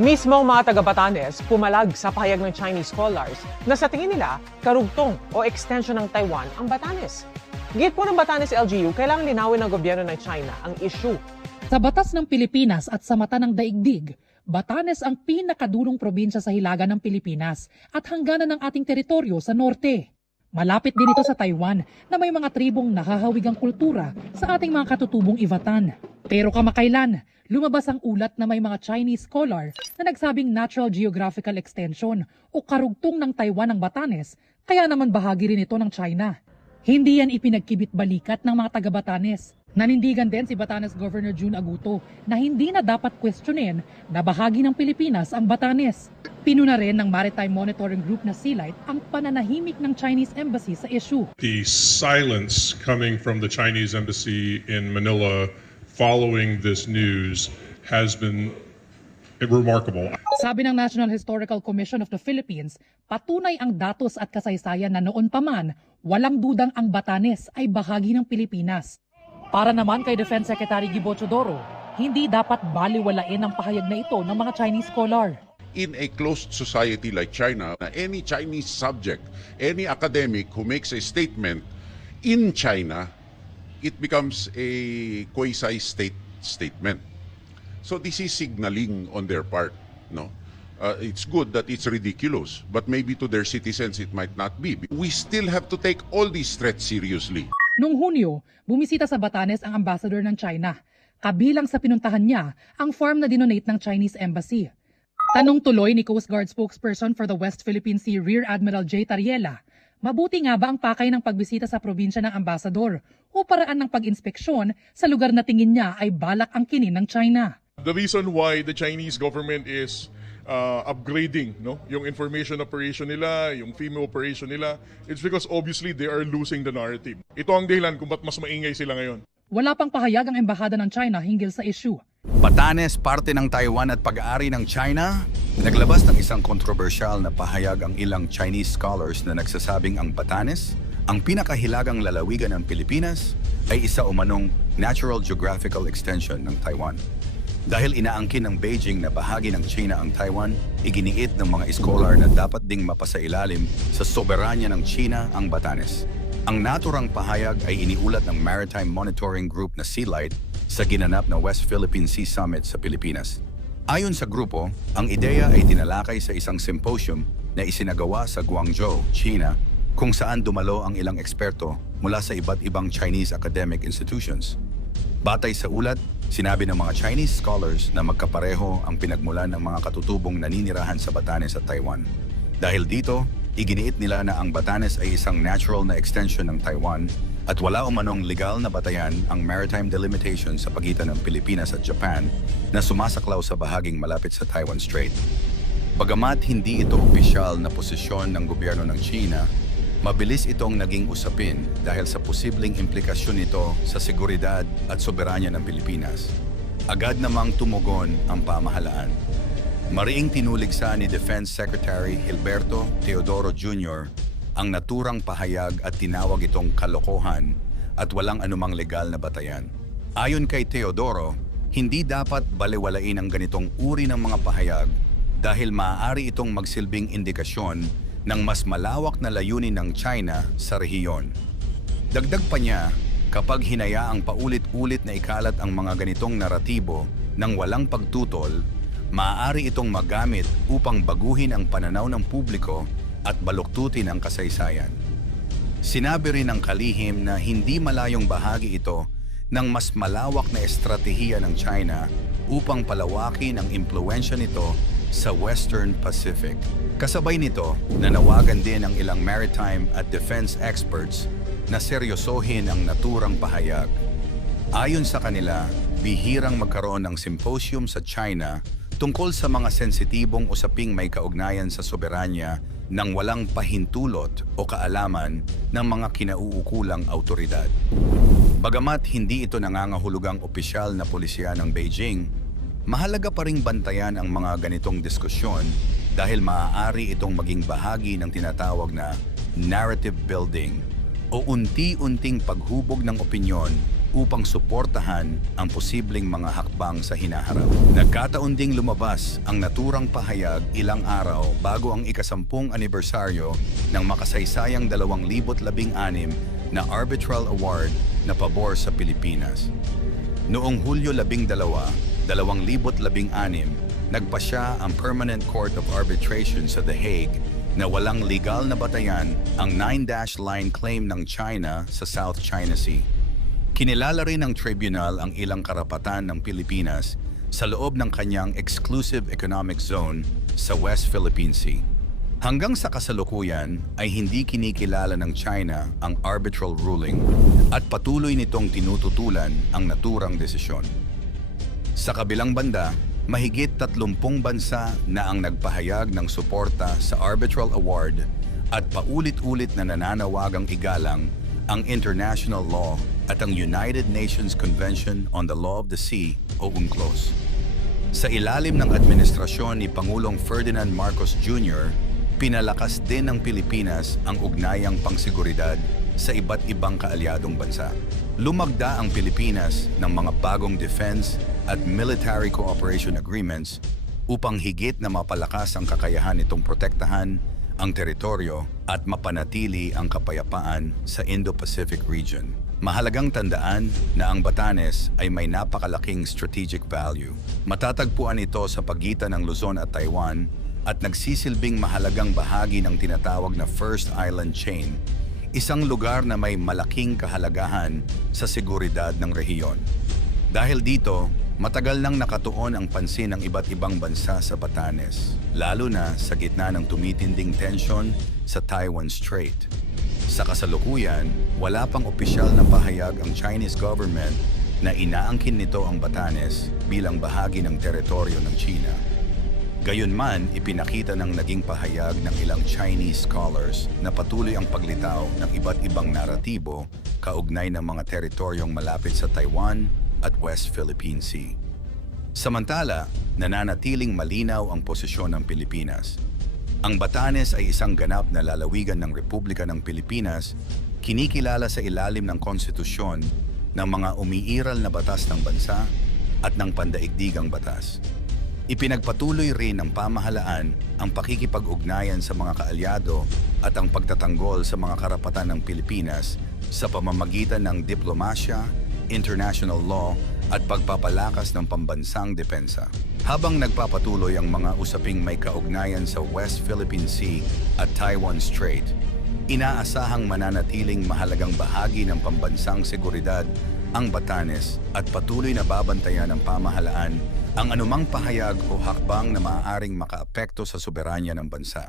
Mismong mga taga-Batanes pumalag sa pahayag ng Chinese scholars na sa tingin nila karugtong o extension ng Taiwan ang Batanes. Git po ng Batanes LGU, kailangan linawin ng gobyerno ng China ang issue. Sa batas ng Pilipinas at sa mata ng daigdig, Batanes ang pinakadulong probinsya sa hilaga ng Pilipinas at hangganan ng ating teritoryo sa norte. Malapit din ito sa Taiwan na may mga tribong nahahawigang kultura sa ating mga katutubong Ivatan. Pero kamakailan, lumabas ang ulat na may mga Chinese scholar na nagsabing natural geographical extension o karugtong ng Taiwan ng Batanes, kaya naman bahagi rin ito ng China. Hindi yan ipinagkibit-balikat ng mga taga-Batanes. Nanindigan din si Batanes Governor June Aguto na hindi na dapat questionin na bahagi ng Pilipinas ang Batanes. Pinuna rin ng Maritime Monitoring Group na Sealight ang pananahimik ng Chinese Embassy sa issue. The silence coming from the Chinese Embassy in Manila following this news has been remarkable. Sabi ng National Historical Commission of the Philippines, patunay ang datos at kasaysayan na noon pa man, walang dudang ang Batanes ay bahagi ng Pilipinas. Para naman kay Defense Secretary Gibo Chodoro, hindi dapat baliwalain ang pahayag na ito ng mga Chinese scholar. In a closed society like China, any Chinese subject, any academic who makes a statement in China, it becomes a quasi-state statement. So this is signaling on their part, no? It's good that it's ridiculous, but maybe to their citizens it might not be. We still have to take all these threats seriously. Noong Hunyo, bumisita sa Batanes ang ambassador ng China. Kabilang sa pinuntahan niya ang farm na dinonate ng Chinese Embassy. Tanong tuloy ni Coast Guard spokesperson for the West Philippine Sea Rear Admiral J. Tariela, mabuti nga ba ang pakay ng pagbisita sa probinsya ng ambassador o paraan ng pag-inspeksyon sa lugar na tingin niya ay balak angkinin ng China? The reason why the Chinese government is upgrading yung information operation nila, yung FEMA operation nila, it's because obviously they are losing the narrative. Ito ang dahilan kung ba't mas maingay sila ngayon. Wala pang pahayag ang embahada ng China hinggil sa issue. Batanes, parte ng Taiwan at pag-aari ng China? Naglabas ng isang kontrobersyal na pahayag ang ilang Chinese scholars na nagsasabing ang Batanes, ang pinakahilagang lalawigan ng Pilipinas, ay isa umanong natural geographical extension ng Taiwan. Dahil inaangkin ng Beijing na bahagi ng China ang Taiwan, iginiit ng mga scholar na dapat ding mapasailalim sa soberanya ng China ang Batanes. Ang naturang pahayag ay iniulat ng Maritime Monitoring Group na Sealight sa ginanap na West Philippine Sea Summit sa Pilipinas. Ayon sa grupo, ang ideya ay tinalakay sa isang symposium na isinagawa sa Guangzhou, China, kung saan dumalo ang ilang eksperto mula sa iba't ibang Chinese academic institutions. Batay sa ulat, sinabi ng mga Chinese scholars na magkapareho ang pinagmulan ng mga katutubong naninirahan sa Batanes at Taiwan. Dahil dito, iginiit nila na ang Batanes ay isang natural na extension ng Taiwan at wala umanong legal na batayan ang maritime delimitation sa pagitan ng Pilipinas at Japan na sumasaklaw sa bahaging malapit sa Taiwan Strait. Bagamat hindi ito opisyal na posisyon ng gobyerno ng China, mabilis itong naging usapin dahil sa posibleng implikasyon nito sa seguridad at soberanya ng Pilipinas. Agad namang tumugon ang pamahalaan. Mariing tinuligsa ni Defense Secretary Gilberto Teodoro Jr. ang naturang pahayag at tinawag itong kalokohan at walang anumang legal na batayan. Ayon kay Teodoro, hindi dapat balewalain ang ganitong uri ng mga pahayag dahil maaari itong magsilbing indikasyon ng mas malawak na layunin ng China sa rehiyon. Dagdag pa niya, kapag hinayaang paulit-ulit na ikalat ang mga ganitong naratibo ng walang pagtutol, maaari itong magamit upang baguhin ang pananaw ng publiko at baluktutin ang kasaysayan. Sinabi rin ng kalihim na hindi malayong bahagi ito ng mas malawak na estratehiya ng China upang palawakin ang impluwensya nito sa Western Pacific. Kasabay nito, nanawagan din ang ilang maritime at defense experts na seryosohin ang naturang pahayag. Ayon sa kanila, bihirang magkaroon ng symposium sa China tungkol sa mga sensitibong usaping may kaugnayan sa soberanya nang walang pahintulot o kaalaman ng mga kinauukulang autoridad. Bagamat hindi ito nangangahulugang opisyal na pulisya ng Beijing, mahalaga pa ring bantayan ang mga ganitong diskusyon dahil maaari itong maging bahagi ng tinatawag na narrative building o unti-unting paghubog ng opinyon upang suportahan ang posibleng mga hakbang sa hinaharap. Nagkataon ding lumabas ang naturang pahayag ilang araw bago ang ika-10 anibersaryo ng makasaysayang 2016 na Arbitral Award na pabor sa Pilipinas. Noong Hulyo 12, 2016, nagpasya ang Permanent Court of Arbitration sa The Hague na walang legal na batayan ang 9-dash line claim ng China sa South China Sea. Kinilala rin ng tribunal ang ilang karapatan ng Pilipinas sa loob ng kanyang exclusive economic zone sa West Philippine Sea. Hanggang sa kasalukuyan ay hindi kinikilala ng China ang arbitral ruling at patuloy nitong tinututulan ang naturang desisyon. Sa kabilang banda, mahigit 30 bansa na ang nagpahayag ng suporta sa Arbitral Award at paulit-ulit na nananawagang igalang ang international law at ang United Nations Convention on the Law of the Sea o UNCLOS. Sa ilalim ng administrasyon ni Pangulong Ferdinand Marcos Jr., pinalakas din ng Pilipinas ang ugnayang pangsiguridad sa iba't ibang kaalyadong bansa. Lumagda ang Pilipinas ng mga bagong defense at military cooperation agreements upang higit na mapalakas ang kakayahan nitong protektahan ang teritoryo at mapanatili ang kapayapaan sa Indo-Pacific region. Mahalagang tandaan na ang Batanes ay may napakalaking strategic value. Matatagpuan ito sa pagitan ng Luzon at Taiwan at nagsisilbing mahalagang bahagi ng tinatawag na First Island Chain, isang lugar na may malaking kahalagahan sa seguridad ng rehiyon. Dahil dito, matagal nang nakatuon ang pansin ng iba't ibang bansa sa Batanes, lalo na sa gitna ng tumitinding tensyon sa Taiwan Strait. Sa kasalukuyan, wala pang opisyal na pahayag ang Chinese government na inaangkin nito ang Batanes bilang bahagi ng teritoryo ng China. Gayunman, ipinakita ng naging pahayag ng ilang Chinese scholars na patuloy ang paglitaw ng iba't ibang naratibo kaugnay ng mga teritoryong malapit sa Taiwan at West Philippine Sea. Samantala, nananatiling malinaw ang posisyon ng Pilipinas. Ang Batanes ay isang ganap na lalawigan ng Republika ng Pilipinas, kinikilala sa ilalim ng konstitusyon ng mga umiiral na batas ng bansa at ng pandaigdigang batas. Ipinagpatuloy rin ng pamahalaan ang pakikipag-ugnayan sa mga kaalyado at ang pagtatanggol sa mga karapatan ng Pilipinas sa pamamagitan ng diplomasya, international law at pagpapalakas ng pambansang depensa. Habang nagpapatuloy ang mga usaping may kaugnayan sa West Philippine Sea at Taiwan Strait, inaasahang mananatiling mahalagang bahagi ng pambansang seguridad ang Batanes at patuloy na babantayan ng pamahalaan ang anumang pahayag o hakbang na maaaring makaapekto sa soberanya ng bansa.